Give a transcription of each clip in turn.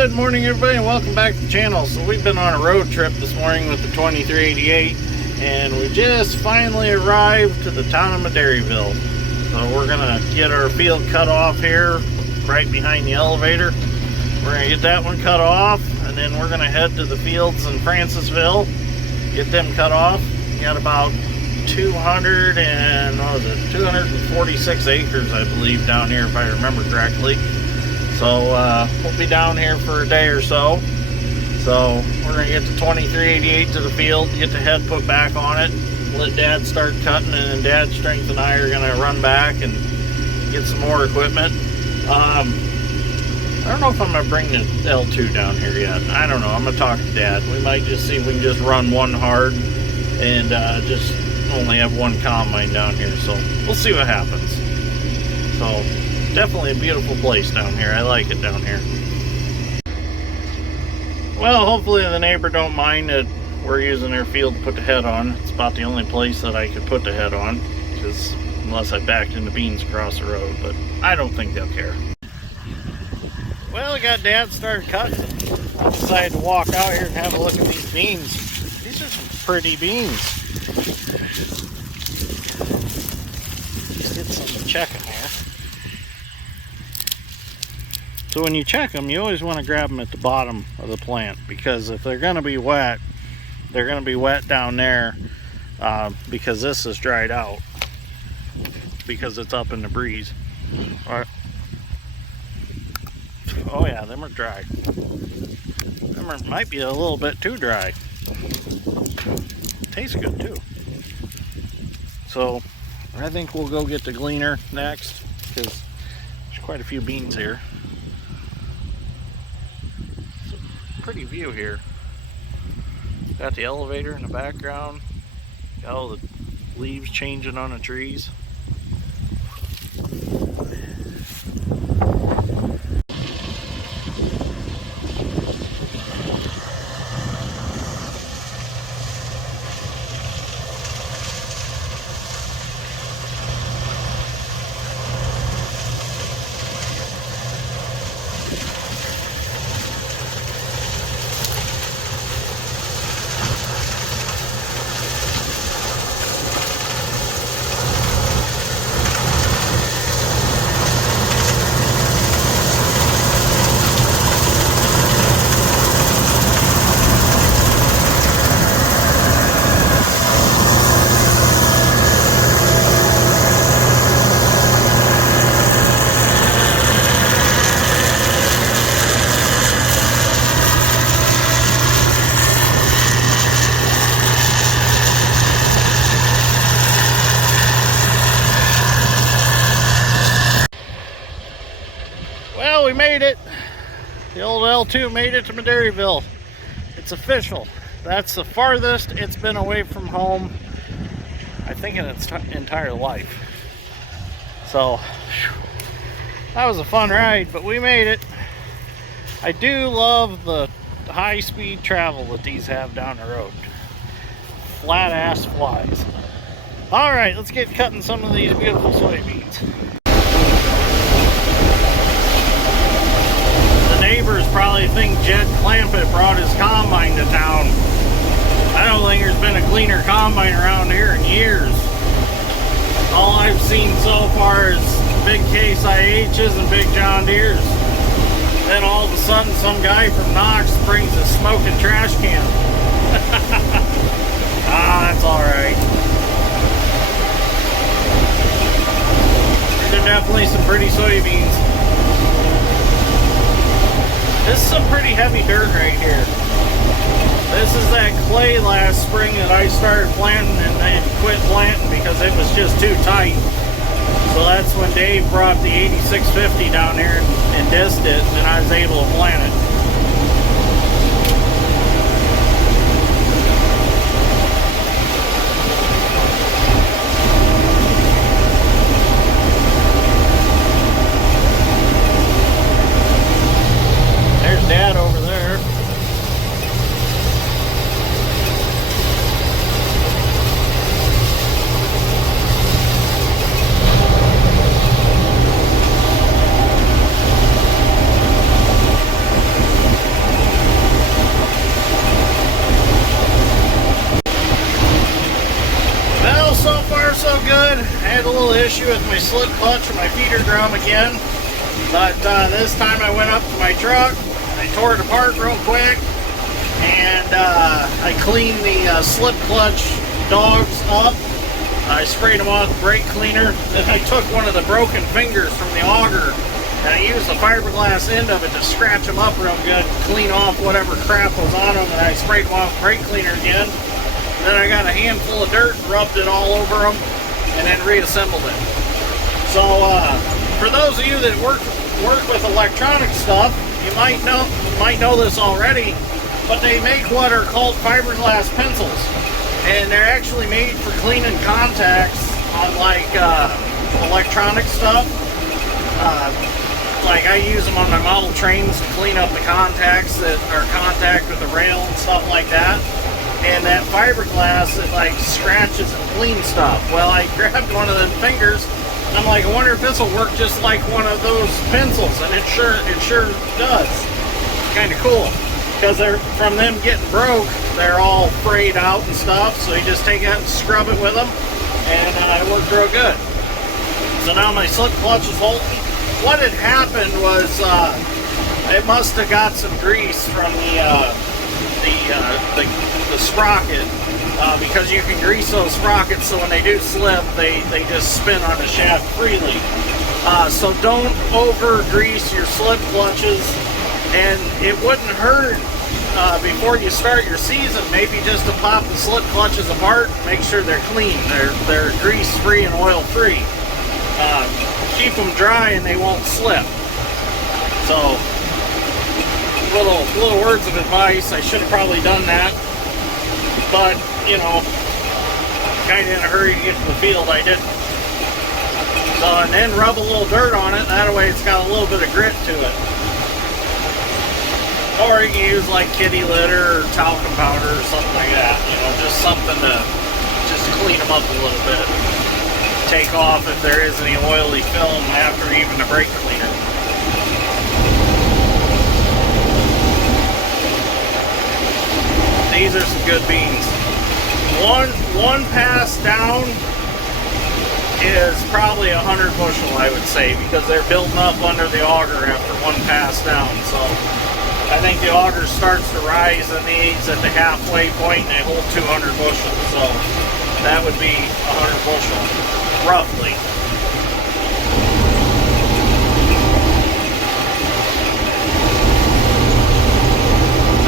Good morning, everybody, and welcome back to the channel. So we've been on a road trip this morning with the 2388, and we just finally arrived to the town of Madairyville. So we're gonna get our field cut off here, right behind the elevator. We're gonna get that one cut off, and then we're gonna head to the fields in Francisville, get them cut off. We got about 246 acres, I believe, down here, if I remember correctly. So we'll be down here for a day or so. So we're gonna get the 2388 to the field, get the head put back on it, let Dad start cutting, and then Dad's strength and I are gonna run back and get some more equipment. I don't know if I'm gonna bring the L2 down here yet. I don't know. I'm gonna talk to Dad. We might just see if we can just run one hard and just only have one combine down here. So we'll see what happens. So definitely a beautiful place down here. I like it down here. Well, hopefully the neighbor don't mind that we're using their field to put the head on. It's about the only place that I could put the head on, because unless I backed into beans across the road, but I don't think they'll care. Well, I got Dad started cutting. I decided to walk out here and have a look at these beans. These are some pretty beans. Just get some to check them here. So when you check them, you always want to grab them at the bottom of the plant, because if they're going to be wet, they're going to be wet down there, because this is dried out, because it's up in the breeze. All right. Oh yeah, them are dry. Them might be a little bit too dry. Tastes good too. So I think we'll go get the gleaner next, because there's quite a few beans here. Pretty view here. Got the elevator in the background, got all the leaves changing on the trees. Well, we made it. The old L2 made it to Madairyville. It's official. That's the farthest it's been away from home, I think, in its entire life. So, that was a fun ride, but we made it. I do love the high-speed travel that these have down the road. Flat ass flies. All right, let's get cutting some of these beautiful soybeans. Neighbors probably think Jed Clampett brought his combine to town. I don't think there's been a Gleaner combine around here in years. All I've seen so far is big Case IHs and big John Deeres. Then all of a sudden some guy from Knox brings a smoking trash can. That's alright. These are definitely some pretty soybeans. This is some pretty heavy dirt right here. This is that clay last spring that I started planting and then quit planting because it was just too tight. So that's when Dave brought the 8650 down here and dissed it, and I was able to plant it. Dad over there. issue with my slip clutch and my feeder drum again, but this time I went up to my truck, I tore it apart real quick, and I cleaned the slip clutch dogs up. I sprayed them on with brake cleaner. Then I took one of the broken fingers from the auger and I used the fiberglass end of it to scratch them up real good, clean off whatever crap was on them, and I sprayed them off with brake cleaner again. Then I got a handful of dirt, rubbed it all over them, and then reassembled it. So for those of you that work with electronic stuff, you might know this already, but they make what are called fiberglass pencils, and they're actually made for cleaning contacts on like electronic stuff. Like I use them on my model trains to clean up the contacts that are contact with the rail and stuff like that. And that fiberglass, it like scratches and cleans stuff. Well, I grabbed one of them fingers, and I'm like, I wonder if this will work just like one of those pencils, and it sure does. Kind of cool, because they're from them getting broke, they're all frayed out and stuff. So you just take that and scrub it with them, and it worked real good. So now my slip clutch is holding. What had happened was it must have got some grease from the sprocket, because you can grease those sprockets so when they do slip, they just spin on the shaft freely. So don't over grease your slip clutches, and it wouldn't hurt before you start your season, maybe just to pop the slip clutches apart and make sure they're clean, they're grease free and oil free. Keep them dry and they won't slip. So little words of advice. I should have probably done that, but you know, kind of in a hurry to get to the field, I didn't. So, and then rub a little dirt on it, that way it's got a little bit of grit to it. Or you can use like kitty litter or talcum powder or something like that, you know, just something to just clean them up a little bit. Take off if there is any oily film after even the brake cleaner. These are some good beans. One pass down is probably 100 bushel, I would say, because they're building up under the auger after one pass down. So I think the auger starts to rise in these at the halfway point and they hold 200 bushels. So that would be 100 bushel. Roughly.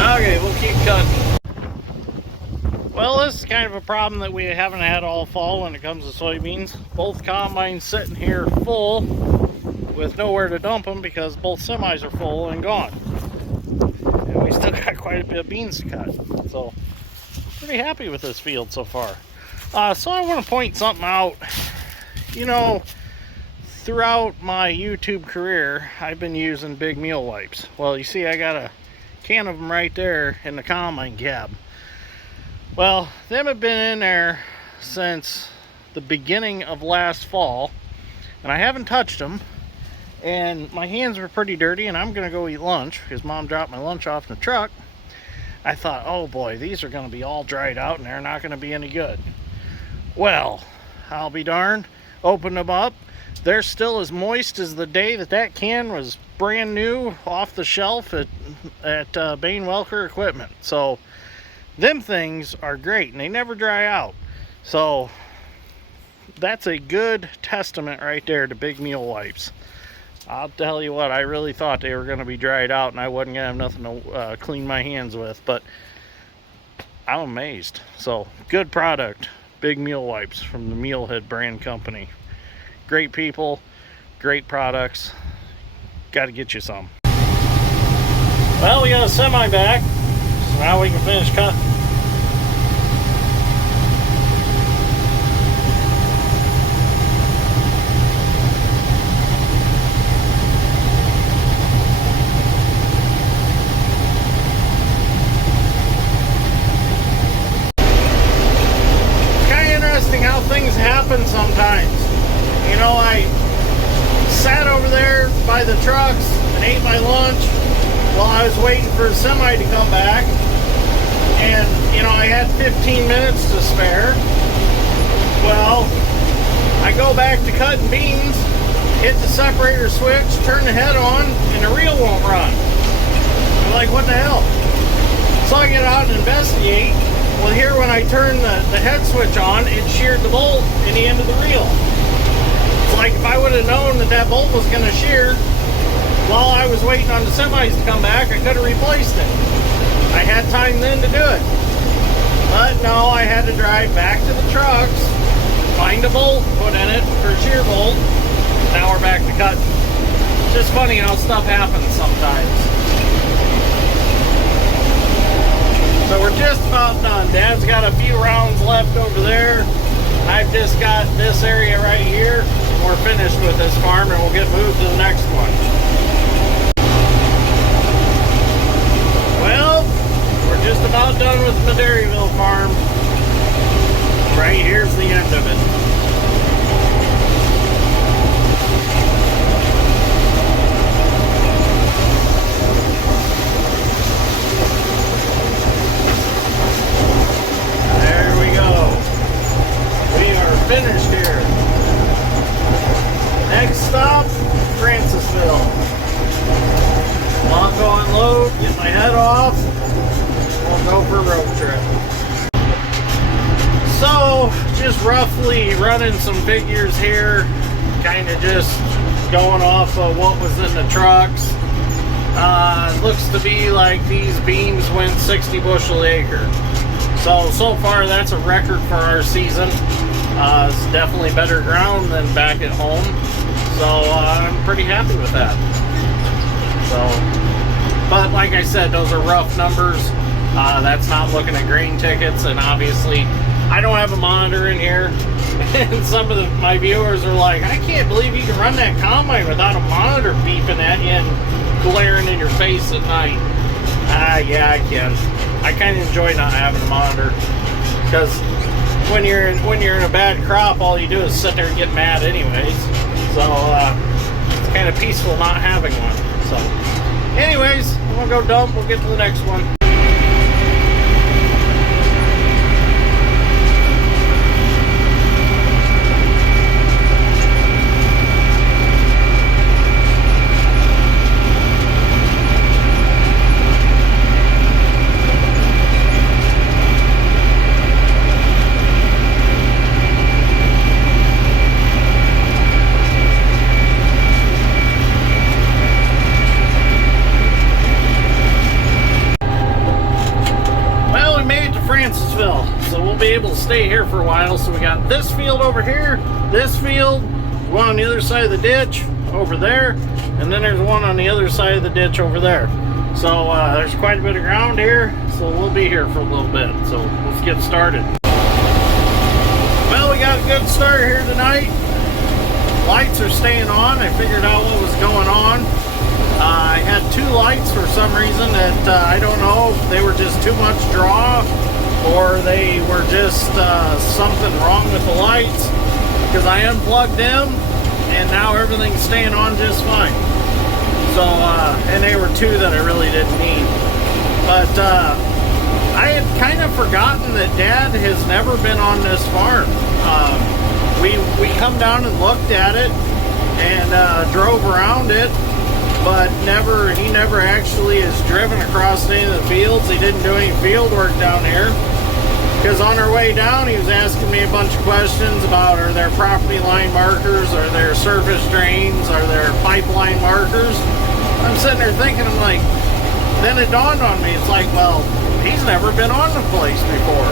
Okay, we'll keep cutting. Well, this is kind of a problem that we haven't had all fall when it comes to soybeans. Both combines sitting here full with nowhere to dump them because both semis are full and gone. And we still got quite a bit of beans to cut. So, pretty happy with this field so far. So I want to point something out. You know, throughout my YouTube career, I've been using big meal wipes. Well, you see I got a can of them right there in the combine cab. Well, them have been in there since the beginning of last fall, and I haven't touched them, and my hands were pretty dirty, and I'm gonna go eat lunch because Mom dropped my lunch off in the truck. I thought, oh boy, these are gonna be all dried out and they're not gonna be any good. Well, I'll be darned. Open them up, they're still as moist as the day that can was brand new off the shelf at Bain Welker Equipment. So them things are great and they never dry out. So that's a good testament right there to big meal wipes. I'll tell you what, I really thought they were going to be dried out and I wasn't going to have nothing to clean my hands with, but I'm amazed. So good product. Big meal wipes from the Mealhead brand company. Great people, great products. Got to get you some. Well, we got a semi back, so now we can finish cutting. How things happen sometimes. You know, I sat over there by the trucks and ate my lunch while I was waiting for a semi to come back, and you know, I had 15 minutes to spare. Well, I go back to cutting beans, hit the separator switch, turn the head on, and the reel won't run. I'm like, what the hell? So I get out and investigate. Well, here when I turn the head switch on, it sheared the bolt in the end of the reel. It's like if I would have known that that bolt was going to shear while I was waiting on the semis to come back, I could have replaced it. I had time then to do it. But no, I had to drive back to the trucks, find a bolt, put in it for a shear bolt. Now we're back to cutting. It's just funny how stuff happens sometimes. So we're just about done. Dad's got a few rounds left over there. I've just got this area right here. We're finished with this farm and we'll get moved to the next one. Well, we're just about done with the Madairyville farm. Right here's the end of it. Finished here. Next stop, Francisville. I'll go unload, get my head off, we'll go for a road trip. So, just roughly running some figures here, kind of just going off of what was in the trucks. Looks to be like these beams went 60 bushel acre. So far that's a record for our season. It's definitely better ground than back at home, so I'm pretty happy with that. So, but like I said, those are rough numbers. That's not looking at grain tickets, and obviously I don't have a monitor in here. And some of my viewers are like, I can't believe you can run that combine without a monitor beeping at you and glaring in your face at night. Yeah, I can. I kind of enjoy not having a monitor, because when you're in a bad crop, all you do is sit there and get mad anyways. So it's kind of peaceful not having one. So anyways, I'm gonna go dump. We'll get to the next one. Francisville, so we'll be able to stay here for a while. So we got this field over here, this field, one on the other side of the ditch over there, and then there's one on the other side of the ditch over there. So there's quite a bit of ground here, so we'll be here for a little bit. So let's get started. Well, we got a good start here tonight. Lights are staying on. I figured out what was going on. I had two lights for some reason that I don't know if they were just too much draw or they were just something wrong with the lights, because I unplugged them and now everything's staying on just fine. So and they were two that I really didn't need. But I had kind of forgotten that Dad has never been on this farm. We come down and looked at it and drove around it, but he never actually has driven across any of the fields. He didn't do any field work down here, because on our way down he was asking me a bunch of questions about, are there property line markers, are there surface drains, are there pipeline markers. I'm sitting there thinking, I'm like, then it dawned on me, it's like, well, he's never been on the place before.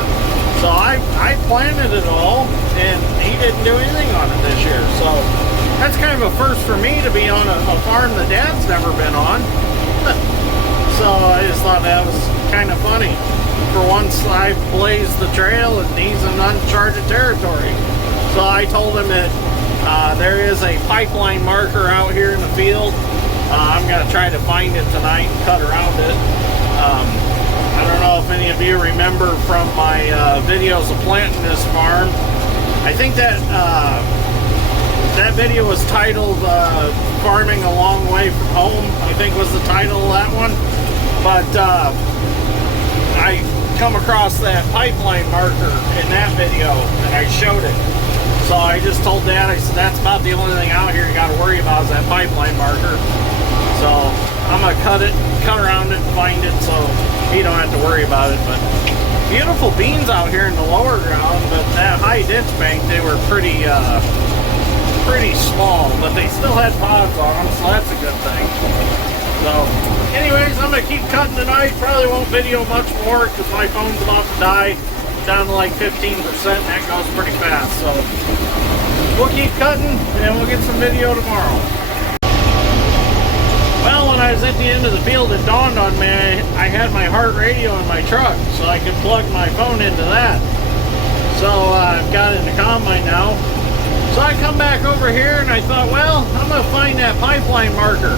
So I planted it all and he didn't do anything on it this year. So that's kind of a first for me to be on a farm that Dad's never been on. So I just thought that was kind of funny. For once I blazed the trail and he's in uncharted territory. So I told him that there is a pipeline marker out here in the field. I'm going to try to find it tonight and cut around it. I don't know if any of you remember from my videos of planting this farm. I think that that video was titled Farming a Long Way from Home, I think was the title of that one. But I come across that pipeline marker in that video and I showed it. So I just told Dad, I said, that's about the only thing out here you got to worry about is that pipeline marker. So I'm going to cut around it and find it so he don't have to worry about it. But beautiful beans out here in the lower ground, but that high ditch bank, they were pretty small, but they still had pods on them, so that's a good thing. So anyways, I'm going to keep cutting tonight. Probably won't video much more because my phone's about to die. Down to like 15%, and that goes pretty fast. So we'll keep cutting and we'll get some video tomorrow. Well, when I was at the end of the field, it dawned on me I had my heart radio in my truck, so I could plug my phone into that. So I've got it in the combine now. So I come back over here and I thought, well, I'm going to find that pipeline marker.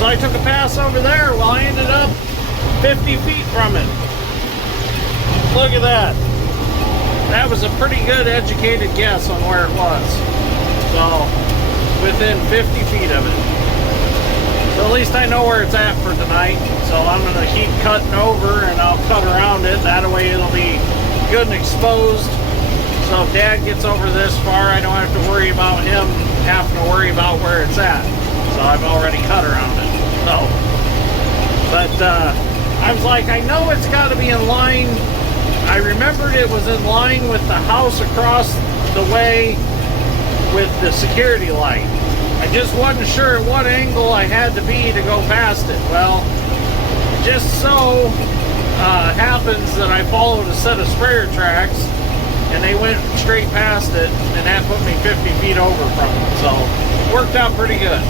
So I took a pass over there. Well, I ended up 50 feet from it. Look at that. That was a pretty good educated guess on where it was. So, within 50 feet of it. So at least I know where it's at for tonight. So I'm going to keep cutting over and I'll cut around it. That way it'll be good and exposed. So if Dad gets over this far, I don't have to worry about him having to worry about where it's at. So I've already cut around it. So, but I was like, I know it's got to be in line. I remembered it was in line with the house across the way with the security light. I just wasn't sure at what angle I had to be to go past it. Well, just so happens that I followed a set of sprayer tracks and they went straight past it, and that put me 50 feet over from it. So it worked out pretty good.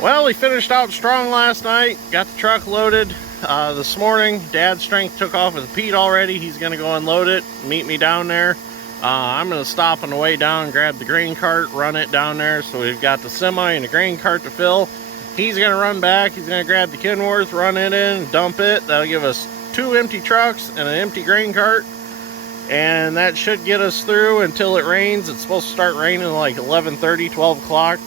Well, we finished out strong last night, got the truck loaded. This morning, Dad's strength took off with Pete already. He's going to go unload it, meet me down there. I'm going to stop on the way down, grab the grain cart, run it down there. So we've got the semi and the grain cart to fill. He's going to run back. He's going to grab the Kenworth, run it in, dump it. That'll give us 2 empty trucks and an empty grain cart. And that should get us through until it rains. It's supposed to start raining like 11:30, 12 o'clock.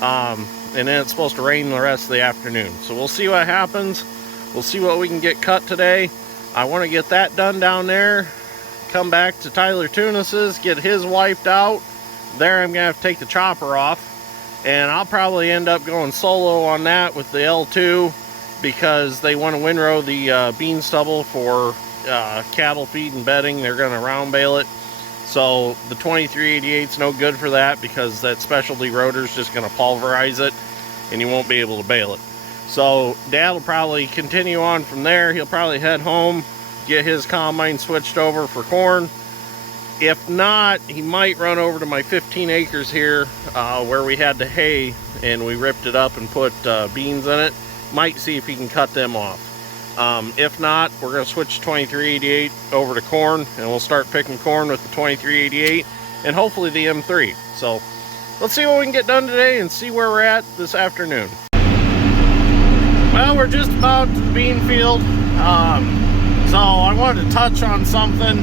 And then it's supposed to rain the rest of the afternoon. So we'll see what happens. We'll see what we can get cut today. I want to get that done down there. Come back to Tyler Tunis's, get his wiped out. There I'm going to have to take the chopper off. And I'll probably end up going solo on that with the L2 because they want to windrow the bean stubble for cattle feed and bedding. They're going to round bale it. So the 2388's no good for that because that specialty rotor's just going to pulverize it and you won't be able to bale it. So Dad will probably continue on from there. He'll probably head home, get his combine switched over for corn. If not, he might run over to my 15 acres here where we had the hay and we ripped it up and put beans in it. Might see if he can cut them off. If not, we're going to switch 2388 over to corn and we'll start picking corn with the 2388 and hopefully the M3. So let's see what we can get done today and see where we're at this afternoon. Well, we're just about to the bean field. So I wanted to touch on something.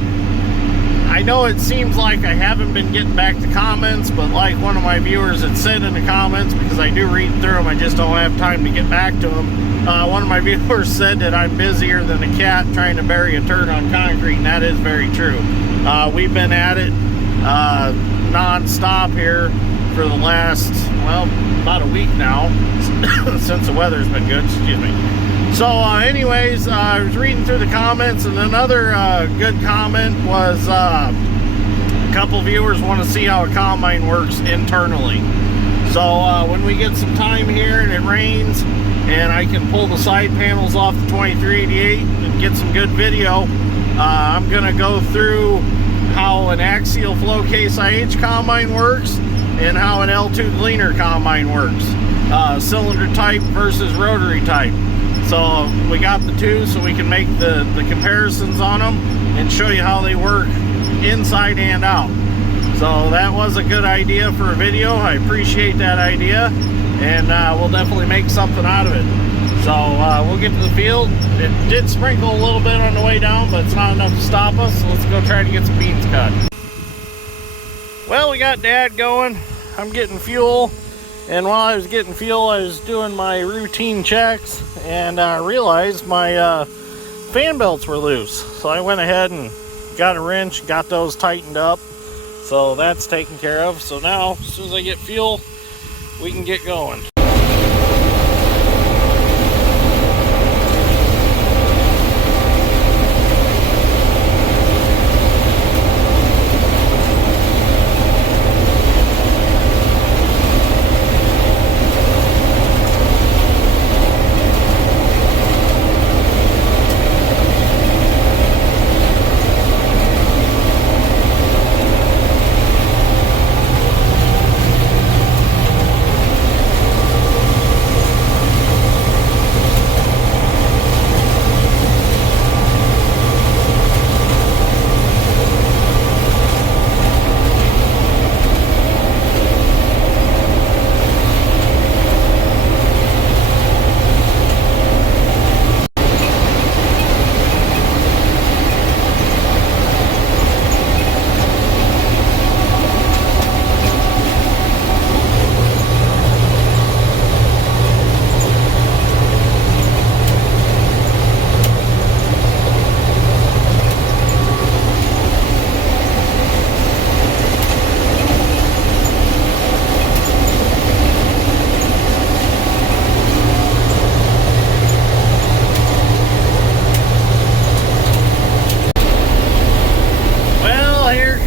I know it seems like I haven't been getting back to comments, but like one of my viewers had said in the comments, because I do read through them, I just don't have time to get back to them. One of my viewers said that I'm busier than a cat trying to bury a turd on concrete, and that is very true. We've been at it non-stop here for the last, well, about a week now, since the weather's been good, excuse me. So anyways, I was reading through the comments, and another good comment was a couple viewers want to see how a combine works internally. So when we get some time here and it rains and I can pull the side panels off the 2388 and get some good video, I'm going to go through how an axial flow case IH combine works and how an L2 Gleaner combine works. Cylinder type versus rotary type. So we got the two so we can make the comparisons on them and show you how they work inside and out. So that was a good idea for a video. I appreciate that idea, and we'll definitely make something out of it. So we'll get to the field. It did sprinkle a little bit on the way down, but it's not enough to stop us. So let's go try to get some beans cut. Well, we got Dad going. I'm getting fuel. And while I was getting fuel, I was doing my routine checks and realized my fan belts were loose. So I went ahead and got a wrench, got those tightened up. So that's taken care of. So now, as soon as I get fuel, we can get going.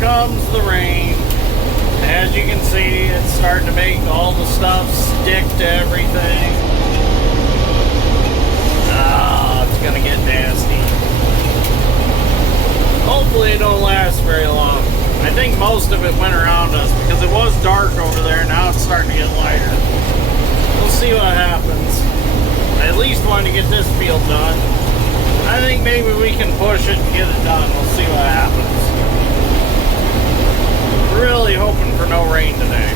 Comes the rain. As you can see, it's starting to make all the stuff stick to everything. It's gonna get nasty. Hopefully it don't last very long. I think most of it went around us because it was dark over there. Now it's starting to get lighter. We'll see what happens. I at least want to get this field done. I think maybe we can push it and get it done. We'll see what happens. Really hoping for no rain today.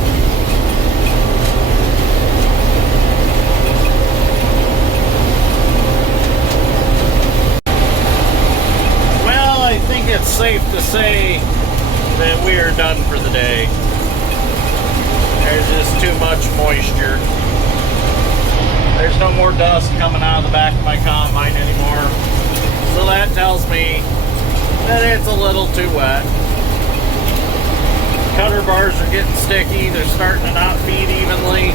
Well, I think it's safe to say that we are done for the day. There's just too much moisture. There's no more dust coming out of the back of my combine anymore. So that tells me that it's a little too wet. Cutter bars are getting sticky. They're starting to not feed evenly.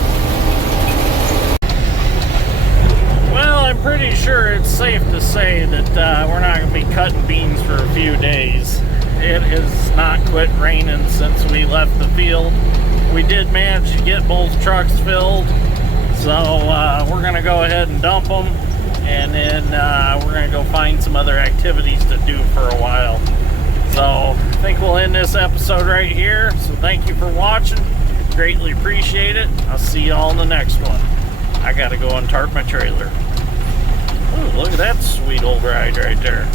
Well, I'm pretty sure it's safe to say that we're not going to be cutting beans for a few days. It has not quit raining since we left the field. We did manage to get both trucks filled. So we're going to go ahead and dump them. And then we're going to go find some other activities to do for a while. So I think we'll end this episode right here. So thank you for watching. Greatly appreciate it. I'll see y'all in the next one. I gotta go and tarp my trailer. Ooh, look at that sweet old ride right there.